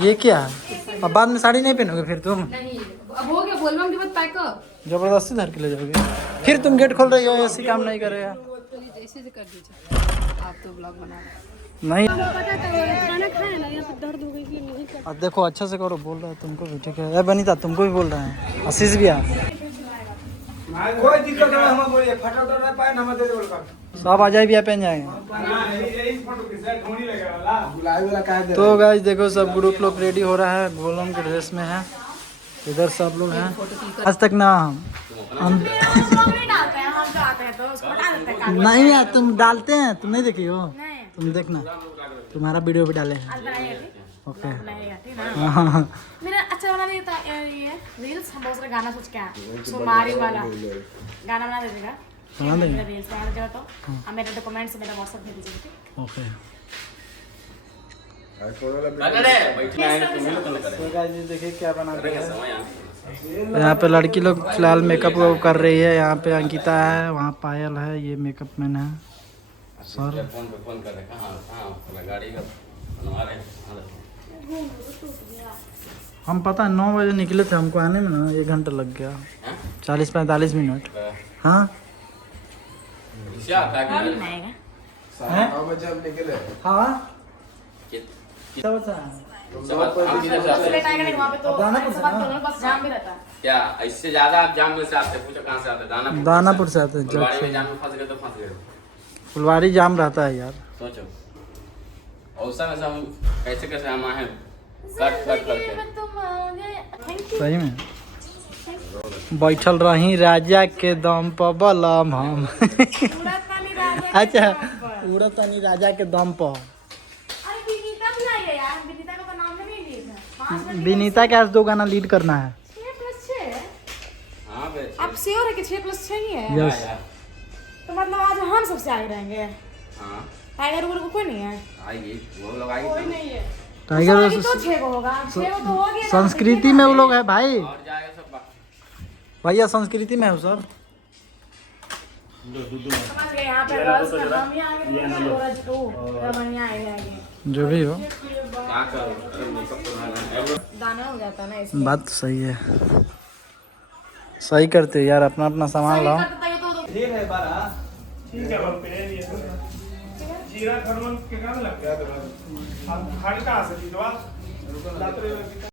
ये क्या है? अब बाद में साड़ी नहीं पहनोगे फिर तुम? नहीं अब हो गया, बोलबम के बाद पैक कर। जबरदस्ती धर के ले जाओगे फिर तुम गेट खोल रही हो, ऐसी काम नहीं करेगा। ऐसे से कर दीजिए, आप तो ब्लॉग बना रहे हैं। नहीं खाना खाए ना, यहाँ पे दर्द हो गई कि नहीं कर। अब देखो अच्छा से करो, बोल रहा है तुमको भी, ठीक है बनीता तुमको भी बोल रहे हैं, आशीष भी आ। कोई दिक्कत नहीं, हम बोलिए फटा उतर पाए ना, हम दे दे बोल। सब आ जाए भी पहन जाएंगे। तो गाइस देखो सब ग्रुप लोग रेडी हो रहा है, बोलम के ड्रेस में है, इधर सब लोग हैं। आज तक ना हम नहीं यार, तुम डालते हैं, तुम नहीं देखी हो, तुम देखना, तुम्हारा वीडियो भी डाले हैं। ओके हाँ मेरा अच्छा बना देता ये रील्स, हम बहुत सारे गाना सोच के आए, सोमारी वाला गाना बना देगा, बना देंगे। रील्स बना देगा तो आप मेरे डॉक्यूमेंट्स मेरा व्हाट्सएप भेज दीजिए। ओके तो गाइस देखिए क्या बना रहे हैं यहाँ पे। लड़की लोग फिलहाल मेकअप कर रही है, यहाँ पे अंकिता है, वहाँ पायल है, ये मेकअप मैन है सर। फोन कर रहे कहाँ गाड़ी का बनवा रहे हैं। हम पता है 9 बजे निकले थे, हमको आने में ना 1 घंटा लग गया, 40-45 मिनट। हाँ हाँ क्या इससे ज्यादा आप जाम में से आते, पूछो कहाँ से आते? दानापुर से आते हैं। फुलवारी में जाम में फंस गए तो फंस गए। फुलवारी जाम रहता है यार, सोचो औसा में हम कैसे कैसे हम आए कट करके। सही में बैठल रही राजा के दम पर बलम हम। अच्छा उड़तनी राजा के दम पर। विनीता के आज 2 गाना लीड करना है। हाँ बे आप श्योर है कि 6+6 ही है? यस तो मतलब आज हम सबसे आगे रहेंगे। हाँ टाइगर उगर को कोई नहीं है? आएगी, वो लोग आएगी। कोई नहीं है। टाइगर तो 6 को होगा, 6 को तो हो गया। संस्कृति में वो लोग है भाई, और जाएगा सब भैया संस्कृति में है सब। समझ गए, यहाँ पे बस हम ही आगे सूरज को रमनिया आएंगे। जो भी हो क्या कर मेकअप तो दाना हो जाता है ना इसमें। बात तो सही है, सही करते यार, अपना अपना सामान लाओ। ठीक है बारा, ठीक है हम पे जीरा खरमन के काम लग गया। हम हल्का से दीदवा